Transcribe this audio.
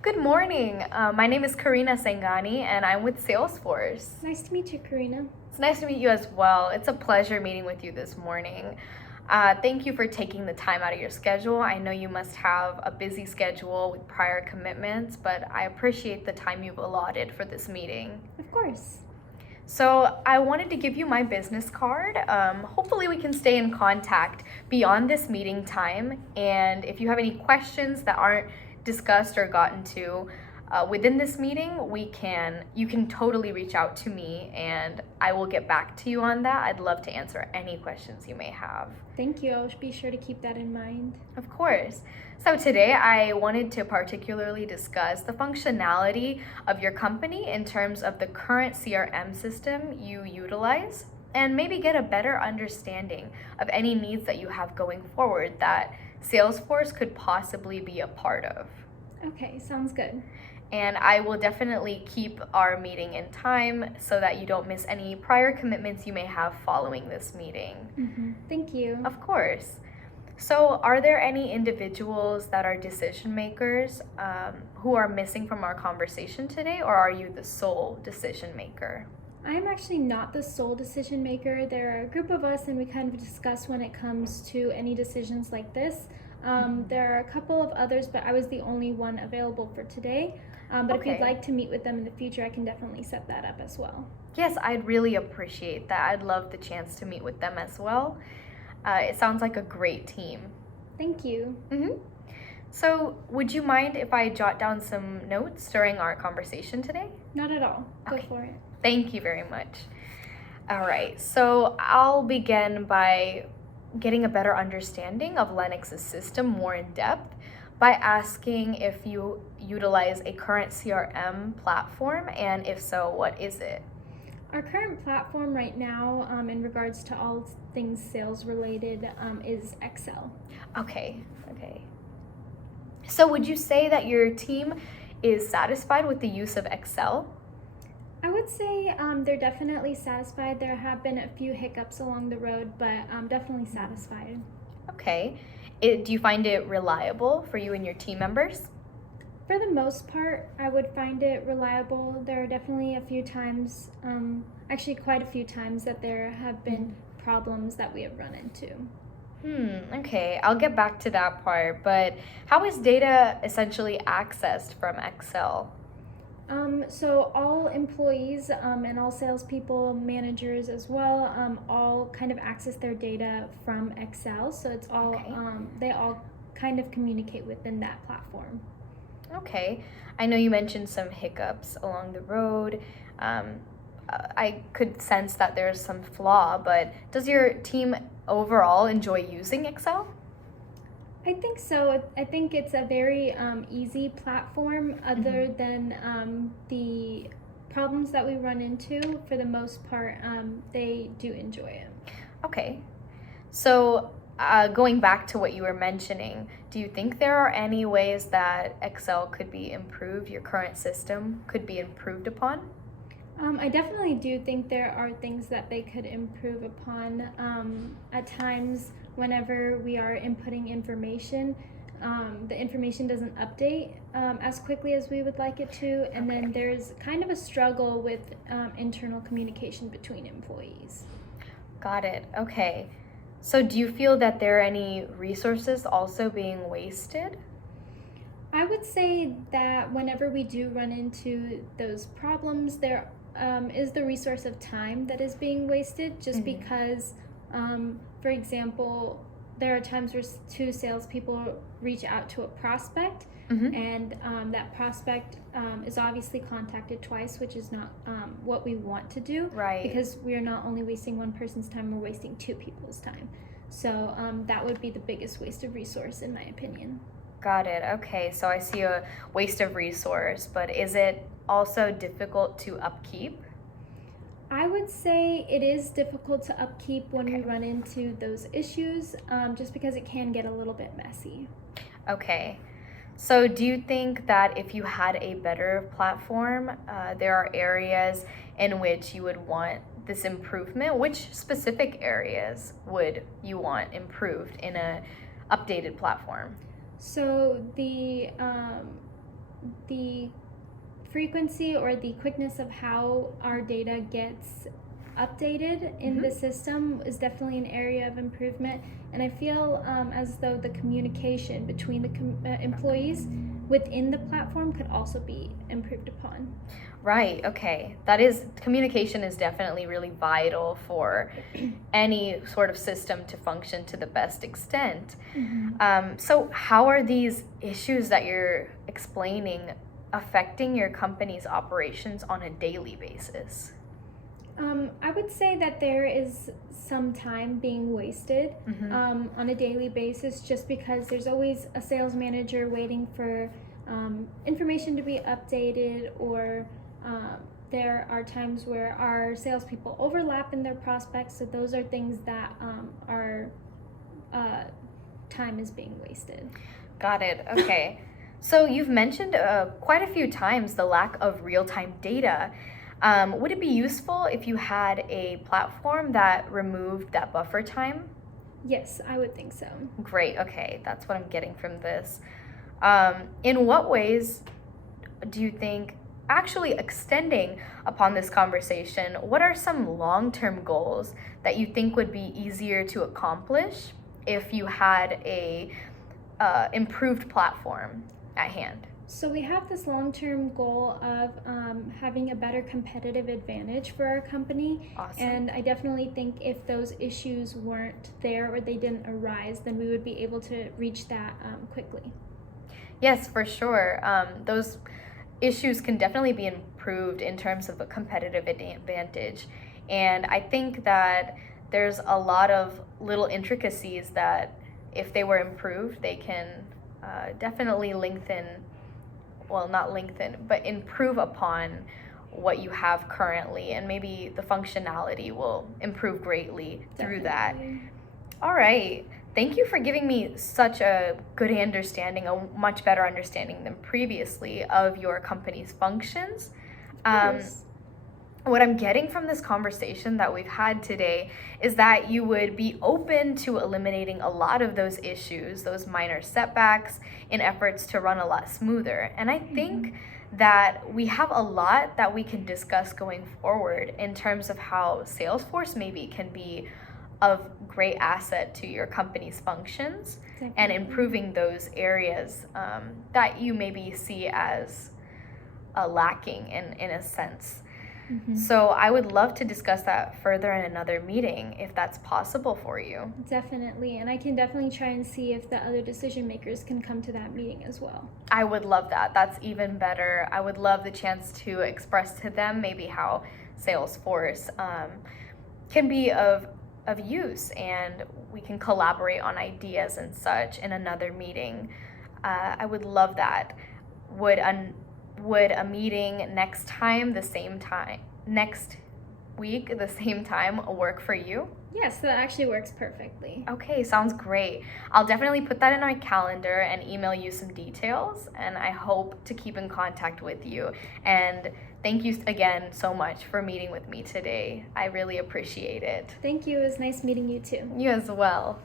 Good morning. My name is Kareena Senghani, and I'm with Salesforce. Nice to meet you, Kareena. It's nice to meet you as well. It's a pleasure meeting with you this morning. Thank you for taking the time out of your schedule. I know you must have a busy schedule with prior commitments, but I appreciate the time you've allotted for this meeting. Of course. So I wanted to give you my business card. Hopefully we can stay in contact beyond this meeting time. And if you have any questions that aren't discussed or gotten to within this meeting, you can totally reach out to me and I will get back to you on that. I'd love to answer any questions you may have. Thank you. I'll be sure to keep that in mind. Of course. So today I wanted to particularly discuss the functionality of your company in terms of the current CRM system you utilize and maybe get a better understanding of any needs that you have going forward that Salesforce could possibly be a part of. Okay, sounds good. And I will definitely keep our meeting in time so that you don't miss any prior commitments you may have following this meeting. Thank you. Of course. So, are there any individuals that are decision makers who are missing from our conversation today, or are you the sole decision maker? I'm actually not the sole decision maker. There are a group of us, and we kind of discuss when it comes to any decisions like this. There are a couple of others, but I was the only one available for today. But if you'd like to meet with them in the future, I can definitely set that up as well. Yes, I'd really appreciate that. I'd love the chance to meet with them as well. It sounds like a great team. Thank you. So, would you mind if I jot down some notes during our conversation today? Not at all. Okay. Go for it. Thank you very much. All right, so I'll begin by getting a better understanding of Lennox's system more in depth by asking if you utilize a current CRM platform, and if so, what is it? Our current platform right now, in regards to all things sales related, is Excel. Okay. So would you say that your team is satisfied with the use of Excel? I would say they're definitely satisfied. There have been a few hiccups along the road, but definitely satisfied. Okay. Do you find it reliable for you and your team members? For the most part, I would find it reliable. There are definitely a few times, actually quite a few times, that there have been problems that we have run into. Okay, I'll get back to that part, but how is data essentially accessed from Excel? So all employees and all salespeople, managers as well, all kind of access their data from Excel. So it's all they all kind of communicate within that platform. Okay, I know you mentioned some hiccups along the road. I could sense that there's some flaw, but does your team overall enjoy using Excel? I think so. I think it's a very easy platform, other than the problems that we run into. For the most part, they do enjoy it. Okay, so going back to what you were mentioning, do you think there are any ways that Excel could be improved, your current system could be improved upon? I definitely do think there are things that they could improve upon. At times, whenever we are inputting information, the information doesn't update as quickly as we would like it to, and then there's kind of a struggle with internal communication between employees. Got it. Okay. So do you feel that there are any resources also being wasted? I would say that whenever we do run into those problems, there is the resource of time that is being wasted, just because, for example, there are times where two salespeople reach out to a prospect, and that prospect is obviously contacted twice, which is not what we want to do. Right. Because we are not only wasting one person's time, we're wasting two people's time. So that would be the biggest waste of resource, in my opinion. Got it. Okay, so I see a waste of resource, but is it also difficult to upkeep? I would say it is difficult to upkeep when we run into those issues, just because it can get a little bit messy. Okay. So do you think that if you had a better platform, there are areas in which you would want this improvement? Which specific areas would you want improved in a updated platform? So the frequency or the quickness of how our data gets updated in the system is definitely an area of improvement. And I feel as though the communication between the employees within the platform could also be improved upon. Right, okay. Communication is definitely really vital for any sort of system to function to the best extent. So how are these issues that you're explaining affecting your company's operations on a daily basis? I would say that there is some time being wasted on a daily basis, just because there's always a sales manager waiting for information to be updated, or there are times where our salespeople overlap in their prospects. So those are things that our time is being wasted. Got it. Okay. So you've mentioned quite a few times the lack of real-time data. Would it be useful if you had a platform that removed that buffer time? Yes, I would think so. Great. Okay. That's what I'm getting from this. In what ways do you think, actually extending upon this conversation, what are some long-term goals that you think would be easier to accomplish if you had a improved platform at hand? So we have this long-term goal of having a better competitive advantage for our company. Awesome. And I definitely think if those issues weren't there or they didn't arise, then we would be able to reach that quickly. Yes, for sure. Those issues can definitely be improved in terms of a competitive advantage. And I think that there's a lot of little intricacies that, if they were improved, they can definitely improve upon what you have currently, and maybe the functionality will improve greatly through that. All right. Thank you for giving me such a good understanding, a much better understanding than previously of your company's functions. What I'm getting from this conversation that we've had today is that you would be open to eliminating a lot of those issues, those minor setbacks, in efforts to run a lot smoother. And I think that we have a lot that we can discuss going forward in terms of how Salesforce maybe can be of great asset to your company's functions. Definitely. And improving those areas that you maybe see as lacking in a sense. So I would love to discuss that further in another meeting if that's possible for you. Definitely, and I can definitely try and see if the other decision makers can come to that meeting as well. I would love that. That's even better. I would love the chance to express to them maybe how Salesforce can be of use, and we can collaborate on ideas and such in another meeting. I would love that. Would a meeting next week, the same time, work for you? Yes, that actually works perfectly. Okay, sounds great. I'll definitely put that in my calendar and email you some details, and I hope to keep in contact with you. And thank you again so much for meeting with me today. I really appreciate it. Thank you. It was nice meeting you too. You as well.